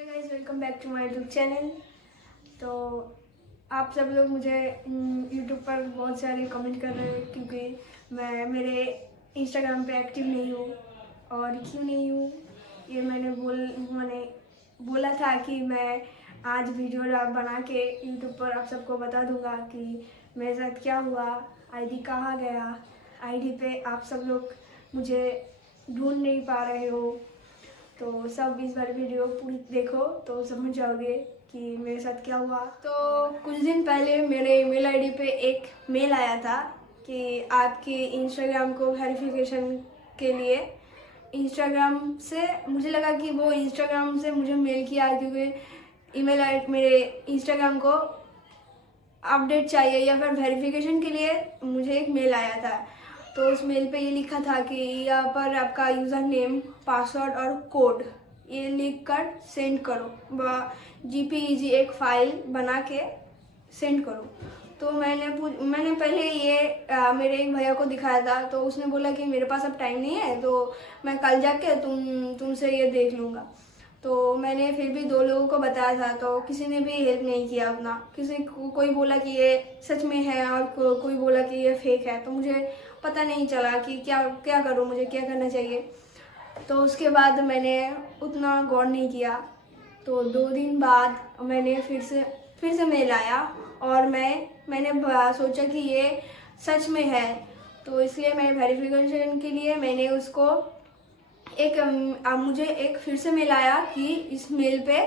Hi guys, welcome back to my YouTube channel. तो आप सब लोग मुझे यूट्यूब पर बहुत सारे कमेंट कर रहे हैं क्योंकि मैं मेरे इंस्टाग्राम पे एक्टिव नहीं हूँ। और क्यों नहीं हूँ ये मैंने बोला था कि मैं आज वीडियो बना के यूट्यूब पर आप सबको बता दूँगा कि मेरे साथ क्या हुआ, आईडी कहाँ गया, आईडी पे आप सब लोग मुझे ढूंढ नहीं पा रहे हो। तो सब इस बार वीडियो पूरी देखो तो समझ जाओगे कि मेरे साथ क्या हुआ। तो कुछ दिन पहले मेरे ईमेल आईडी पे एक मेल आया था कि आपके इंस्टाग्राम को वेरिफिकेशन के लिए इंस्टाग्राम से, मुझे लगा कि वो इंस्टाग्राम से मुझे मेल किया क्योंकि ईमेल आईडी मेरे इंस्टाग्राम को अपडेट चाहिए या फिर वेरिफिकेशन के लिए मुझे एक मेल आया था। तो उस मेल पे ये लिखा था कि यहाँ पर आपका यूज़र नेम, पासवर्ड और कोड ये लिख कर सेंड करो, जीपीईजी एक फाइल बना के सेंड करो। तो मैंने पहले ये मेरे एक भैया को दिखाया था, तो उसने बोला कि मेरे पास अब टाइम नहीं है, तो मैं कल जाके तुमसे ये देख लूँगा। तो मैंने फिर भी 2 लोगों को बताया था, तो किसी ने भी हेल्प नहीं किया अपना। कोई बोला कि ये सच में है और कोई बोला कि ये फेक है। तो मुझे पता नहीं चला कि क्या करूँ, मुझे क्या करना चाहिए। तो उसके बाद मैंने उतना गौर नहीं किया। तो 2 दिन बाद मैंने फिर से मेल आया और मैंने सोचा कि ये सच में है। तो इसलिए मैं वेरिफिकेशन के लिए मैंने उसको मुझे एक फिर से मेल आया कि इस मेल पे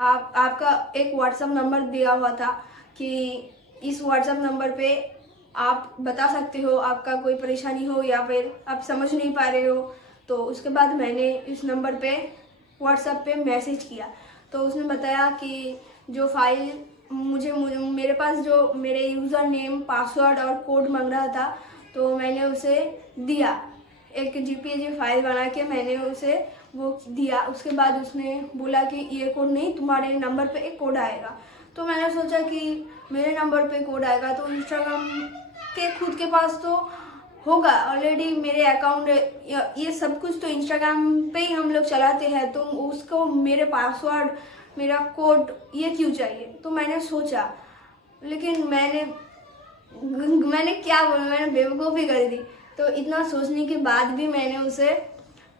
आपका एक व्हाट्सएप नंबर दिया हुआ था कि इस व्हाट्सएप नंबर पे आप बता सकते हो आपका कोई परेशानी हो या फिर आप समझ नहीं पा रहे हो। तो उसके बाद मैंने इस नंबर पे व्हाट्सएप पे मैसेज किया। तो उसने बताया कि जो फाइल मेरे पास जो मेरे यूज़र नेम, पासवर्ड और कोड मांग रहा था, तो मैंने उसे दिया। एक जीपीईजी फाइल बना के मैंने उसे वो दिया। उसके बाद उसने बोला कि ये कोड नहीं, तुम्हारे नंबर पे एक कोड आएगा। तो मैंने सोचा कि मेरे नंबर पे कोड आएगा तो इंस्टाग्राम के खुद के पास तो होगा ऑलरेडी मेरे अकाउंट, ये सब कुछ तो इंस्टाग्राम पे ही हम लोग चलाते हैं, तो उसको मेरे पासवर्ड, मेरा कोड ये क्यों चाहिए। तो मैंने सोचा, लेकिन मैंने क्या बोला, मैंने बेवकूफ़ी कर दी। तो इतना सोचने के बाद भी मैंने उसे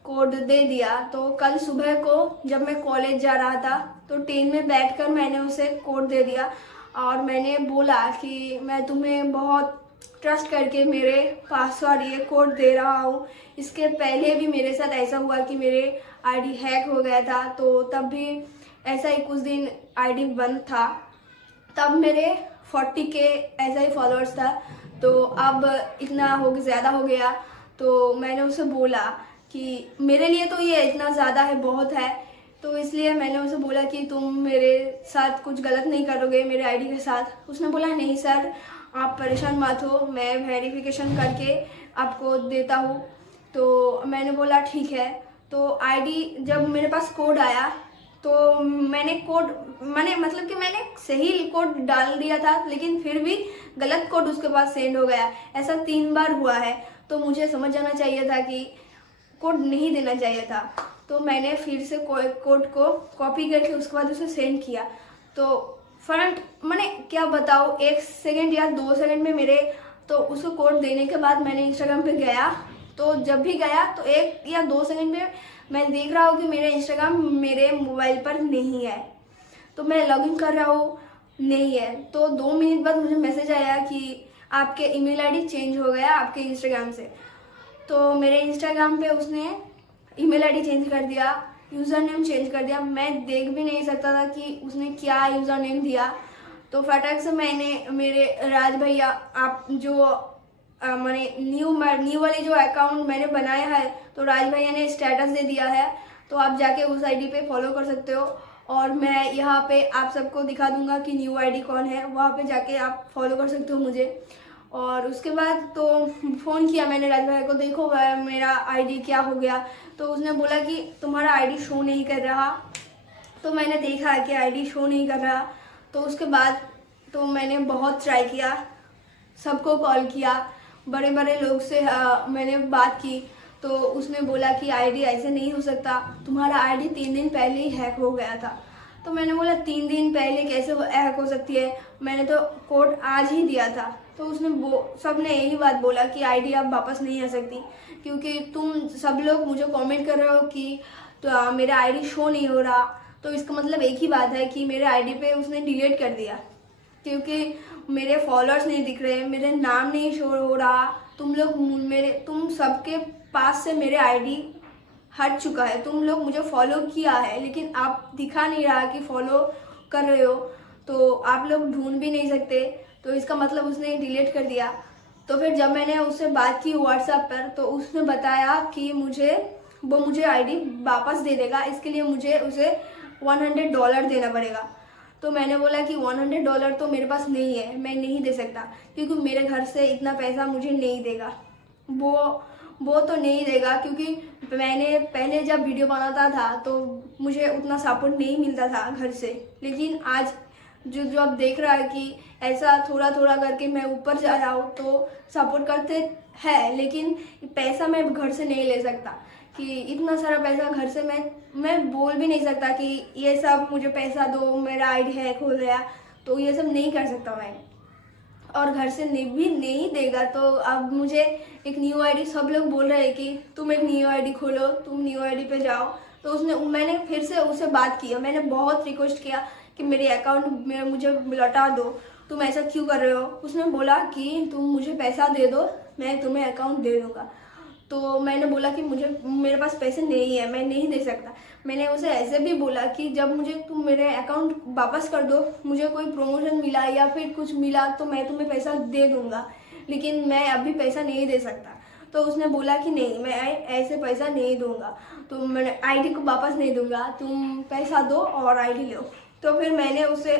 कोड दे दिया। तो कल सुबह को जब मैं कॉलेज जा रहा था तो ट्रेन में बैठकर मैंने उसे कोड दे दिया और मैंने बोला कि मैं तुम्हें बहुत ट्रस्ट करके मेरे पासवर्ड ये कोड दे रहा हूँ। इसके पहले भी मेरे साथ ऐसा हुआ कि मेरे आईडी हैक हो गया था, तो तब भी ऐसा ही कुछ दिन आईडी बंद था। तब मेरे 40K ऐसा ही फॉलोअर्स था। तो अब इतना ज़्यादा हो गया। तो मैंने उसे बोला कि मेरे लिए तो ये इतना ज़्यादा है, बहुत है। तो इसलिए मैंने उसे बोला कि तुम मेरे साथ कुछ गलत नहीं करोगे मेरे आईडी के साथ। उसने बोला नहीं सर, आप परेशान मत हो, मैं वेरिफिकेशन करके आपको देता हूँ। तो मैंने बोला ठीक है। तो आईडी जब मेरे पास कोड आया तो मैंने सही कोड डाल दिया था, लेकिन फिर भी गलत कोड उसके पास सेंड हो गया। ऐसा 3 बार हुआ है। तो मुझे समझ जाना चाहिए था कि कोड नहीं देना चाहिए था। तो मैंने फिर से कोड को कॉपी करके उसके बाद उसे सेंड किया। तो फ्रंट क्या बताऊँ, 1 सेकेंड या 2 सेकेंड में तो उसको कोड देने के बाद मैंने इंस्टाग्राम पे गया। तो जब भी गया तो 1 या 2 सेकेंड में मैं देख रहा हूँ कि मेरा इंस्टाग्राम मेरे मोबाइल पर नहीं है। तो मैं लॉगिन कर रहा हूँ, नहीं है। तो 2 मिनट बाद मुझे मैसेज आया कि आपके ईमेल आईडी चेंज हो गया आपके इंस्टाग्राम से। तो मेरे इंस्टाग्राम पे उसने ईमेल आईडी चेंज कर दिया, यूज़र नेम चेंज कर दिया। मैं देख भी नहीं सकता था कि उसने क्या यूज़र नेम दिया। तो फटाक से मैंने मेरे राज भैया, आप जो न्यू वाली जो अकाउंट मैंने बनाया है, तो राज भैया ने स्टेटस दे दिया है। तो आप जाके उस आईडी पे फॉलो कर सकते हो और मैं यहाँ पे आप सबको दिखा दूंगा कि न्यू आईडी कौन है। वहाँ पे जाके आप फॉलो कर सकते हो मुझे। और उसके बाद तो फ़ोन किया मैंने राज भैया को, देखो मेरा आईडी क्या हो गया। तो उसने बोला कि तुम्हारा आईडी शो नहीं कर रहा। तो मैंने देखा कि आईडी शो नहीं कर रहा। तो उसके बाद तो मैंने बहुत ट्राई किया, सबको कॉल किया, बड़े बड़े लोग से मैंने बात की। तो उसने बोला कि आईडी ऐसे नहीं हो सकता, तुम्हारा आईडी 3 दिन पहले ही हैक हो गया था। तो मैंने बोला 3 दिन पहले कैसे हैक हो सकती है, मैंने तो कोड आज ही दिया था। तो उसने सबने यही बात बोला कि आईडी अब वापस नहीं आ सकती, क्योंकि तुम सब लोग मुझे कमेंट कर रहे हो कि तो मेरा आईडी शो नहीं हो रहा। तो इसका मतलब एक ही बात है कि मेरे आईडी पे उसने डिलीट कर दिया, क्योंकि मेरे फॉलोअर्स नहीं दिख रहे, मेरे नाम नहीं शो हो रहा। तुम सबके पास से मेरे आईडी हट चुका है, तुम लोग मुझे फॉलो किया है लेकिन आप दिखा नहीं रहा कि फॉलो कर रहे हो, तो आप लोग ढूंढ भी नहीं सकते। तो इसका मतलब उसने डिलीट कर दिया। तो फिर जब मैंने उससे बात की व्हाट्सएप पर, तो उसने बताया कि वो मुझे आईडी वापस दे देगा, इसके लिए मुझे उसे $100 देना पड़ेगा। तो मैंने बोला कि $100 तो मेरे पास नहीं है, मैं नहीं दे सकता, क्योंकि मेरे घर से इतना पैसा मुझे नहीं देगा। वो तो नहीं देगा, क्योंकि मैंने पहले जब वीडियो बनाता था तो मुझे उतना सपोर्ट नहीं मिलता था घर से। लेकिन आज जो अब देख रहा है कि ऐसा थोड़ा थोड़ा करके मैं ऊपर जा रहा हूँ, तो सपोर्ट करते हैं, लेकिन पैसा मैं घर से नहीं ले सकता कि इतना सारा पैसा घर से मैं बोल भी नहीं सकता कि ये सब मुझे पैसा दो, मेरा आईडी हैक हो गया। तो ये सब नहीं कर सकता मैं, और घर से नहीं देगा। तो अब मुझे एक न्यू आईडी, सब लोग बोल रहे हैं कि तुम एक न्यू आईडी खोलो, तुम न्यू आईडी पे जाओ। तो मैंने फिर से उससे बात की, मैंने बहुत रिक्वेस्ट किया कि मेरे अकाउंट में मुझे लौटा दो, तुम ऐसा क्यों कर रहे हो। उसने बोला कि तुम मुझे पैसा दे दो, मैं तुम्हें अकाउंट दे दूँगा। तो मैंने बोला कि मेरे पास पैसे नहीं है, मैं नहीं दे सकता। मैंने उसे ऐसे भी बोला कि जब तुम मेरे अकाउंट वापस कर दो, मुझे कोई प्रमोशन मिला या फिर कुछ मिला तो मैं तुम्हें पैसा दे दूंगा, लेकिन मैं अभी पैसा नहीं दे सकता। तो उसने बोला कि नहीं, मैं ऐसे पैसा नहीं दूंगा, तो मैं आईडी को वापस नहीं दूंगा, तुम पैसा दो और आईडी लो। तो फिर मैंने उसे,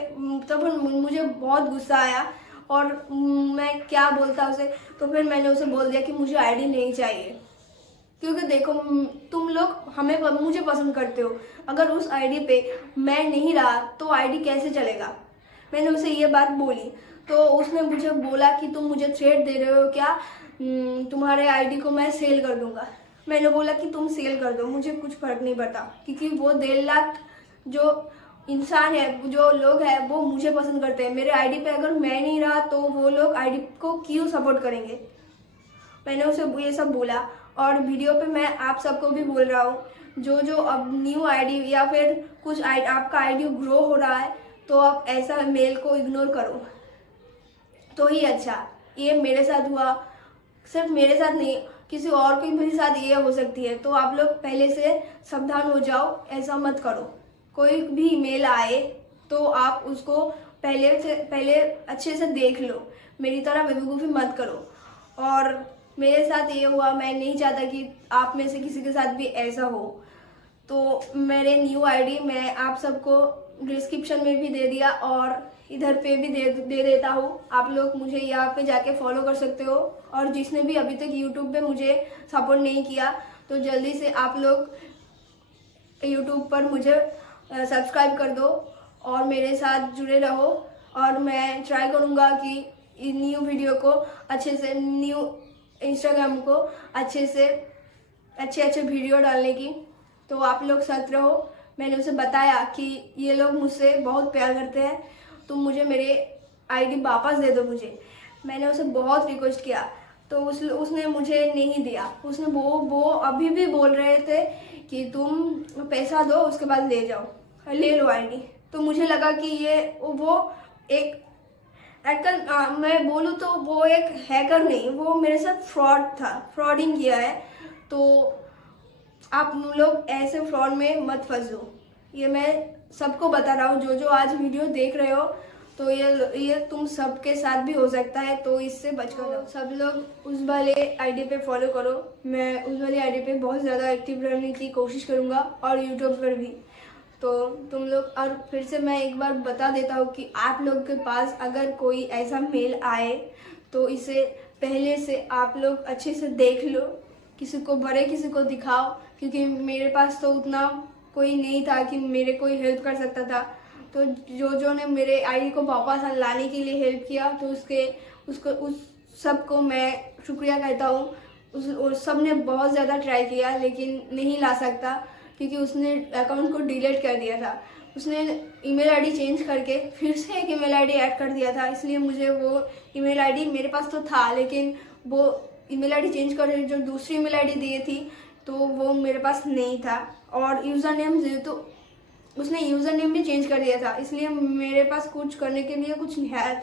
तब मुझे बहुत गुस्सा आया और मैं क्या बोलता उसे। तो फिर मैंने उसे बोल दिया कि मुझे आईडी नहीं चाहिए, क्योंकि देखो तुम लोग मुझे पसंद करते हो, अगर उस आईडी पे मैं नहीं रहा तो आईडी कैसे चलेगा। मैंने उसे ये बात बोली। तो उसने मुझे बोला कि तुम मुझे थ्रेट दे रहे हो क्या, तुम्हारे आईडी को मैं सेल कर दूंगा। मैंने बोला कि तुम सेल कर दो, मुझे कुछ फर्क नहीं पड़ता, क्योंकि वो 1.5 लाख जो इंसान है, जो लोग हैं, वो मुझे पसंद करते हैं। मेरे आईडी पे अगर मैं नहीं रहा तो वो लोग आईडी को क्यों सपोर्ट करेंगे। मैंने उसे ये सब बोला, और वीडियो पे मैं आप सबको भी बोल रहा हूँ, जो अब न्यू आईडी या फिर कुछ आपका आईडी ग्रो हो रहा है, तो आप ऐसा मेल को इग्नोर करो तो ही अच्छा। ये मेरे साथ हुआ, सिर्फ मेरे साथ नहीं, किसी और के भी साथ ये हो सकती है। तो आप लोग पहले से सावधान हो जाओ, ऐसा मत करो। कोई भी मेल आए तो आप उसको पहले अच्छे से देख लो, मेरी तरह बेवकूफ़ी मत करो। और मेरे साथ ये हुआ, मैं नहीं चाहता कि आप में से किसी के साथ भी ऐसा हो। तो मेरे न्यू आईडी मैं आप सबको डिस्क्रिप्शन में भी दे दिया और इधर पे भी दे देता हूँ। आप लोग मुझे यहाँ पे जाके फॉलो कर सकते हो, और जिसने भी अभी तक यूट्यूब पे मुझे सपोर्ट नहीं किया, तो जल्दी से आप लोग यूट्यूब पर मुझे सब्सक्राइब कर दो और मेरे साथ जुड़े रहो। और मैं ट्राई करूँगा कि न्यू वीडियो को अच्छे से, न्यू इंस्टाग्राम को अच्छे से अच्छे वीडियो डालने की। तो आप लोग साथ रहो। मैंने उसे बताया कि ये लोग मुझसे बहुत प्यार करते हैं, तुम मुझे मेरे आईडी वापस दे दो मुझे। मैंने उसे बहुत रिक्वेस्ट किया, तो उसने मुझे नहीं दिया। उसने वो अभी भी बोल रहे थे कि तुम पैसा दो, उसके बाद ले जाओ, ले लो आईडी। तो मुझे लगा कि वो एक मैं बोलूँ तो वो एक हैकर नहीं, वो मेरे साथ फ्रॉड था, फ्रॉडिंग किया है। तो आप लोग ऐसे फ्रॉड में मत फंसो, ये मैं सबको बता रहा हूँ। जो आज वीडियो देख रहे हो, तो ये तुम सबके साथ भी हो सकता है, तो इससे बचकर रहो। सब लोग उस वाले आईडी पे फॉलो करो। मैं उस वाली आईडी पे बहुत ज़्यादा एक्टिव रहने की कोशिश करूँगा, और यूट्यूब पर भी। तो तुम लोग, और फिर से मैं एक बार बता देता हूँ कि आप लोग के पास अगर कोई ऐसा मेल आए, तो इसे पहले से आप लोग अच्छे से देख लो, किसी को किसी को दिखाओ, क्योंकि मेरे पास तो उतना कोई नहीं था कि मेरे कोई हेल्प कर सकता था। तो जो ने मेरे आईडी को वापस लाने के लिए हेल्प किया, तो उस सबको मैं शुक्रिया कहता हूँ। उस सब ने बहुत ज़्यादा ट्राई किया, लेकिन नहीं ला सकता, क्योंकि उसने अकाउंट को डिलीट कर दिया था। उसने ईमेल आईडी चेंज करके फिर से एक ईमेल आईडी ऐड कर दिया था, इसलिए मुझे वो ईमेल आईडी, मेरे पास तो था लेकिन वो ईमेल आईडी चेंज कर जो दूसरी ईमेल आईडी दी थी तो वो मेरे पास नहीं था। और यूज़र नेम तो उसने यूज़र नेम भी चेंज कर दिया था, इसलिए मेरे पास कुछ करने के लिए कुछ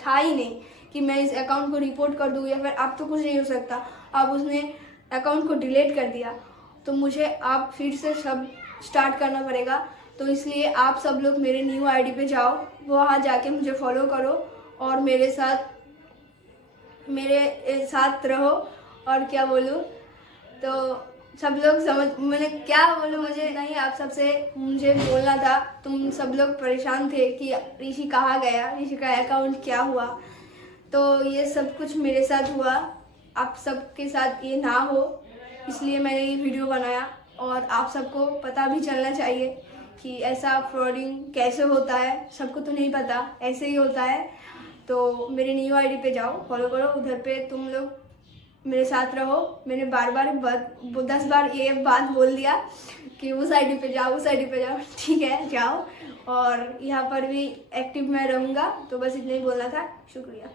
था ही नहीं कि मैं इस अकाउंट को रिपोर्ट कर दूँ या फिर अब तो कुछ नहीं हो सकता। अब उसने अकाउंट को डिलीट कर दिया तो मुझे अब फिर से सब स्टार्ट करना पड़ेगा। तो इसलिए आप सब लोग मेरे न्यू आईडी पे जाओ, वहाँ जाके मुझे फॉलो करो और मेरे साथ रहो। और क्या बोलूँ, तो सब लोग समझ, मैंने क्या बोलूँ, मुझे नहीं, आप सबसे मुझे बोलना था। तुम सब लोग परेशान थे कि ऋषि कहाँ गया, ऋषि का अकाउंट क्या हुआ। तो ये सब कुछ मेरे साथ हुआ, आप सबके साथ ये ना हो, इसलिए मैंने ये वीडियो बनाया। और आप सबको पता भी चलना चाहिए कि ऐसा फ्रॉडिंग कैसे होता है, सबको तो नहीं पता, ऐसे ही होता है। तो मेरे न्यू आईडी पे जाओ, फॉलो करो, उधर पे तुम लोग मेरे साथ रहो। मैंने बार 10 बार ये बात बोल दिया कि उस आईडी पे जाओ, उस आईडी पे जाओ, ठीक है जाओ। और यहाँ पर भी एक्टिव मैं रहूँगा। तो बस इतना ही बोलना था, शुक्रिया।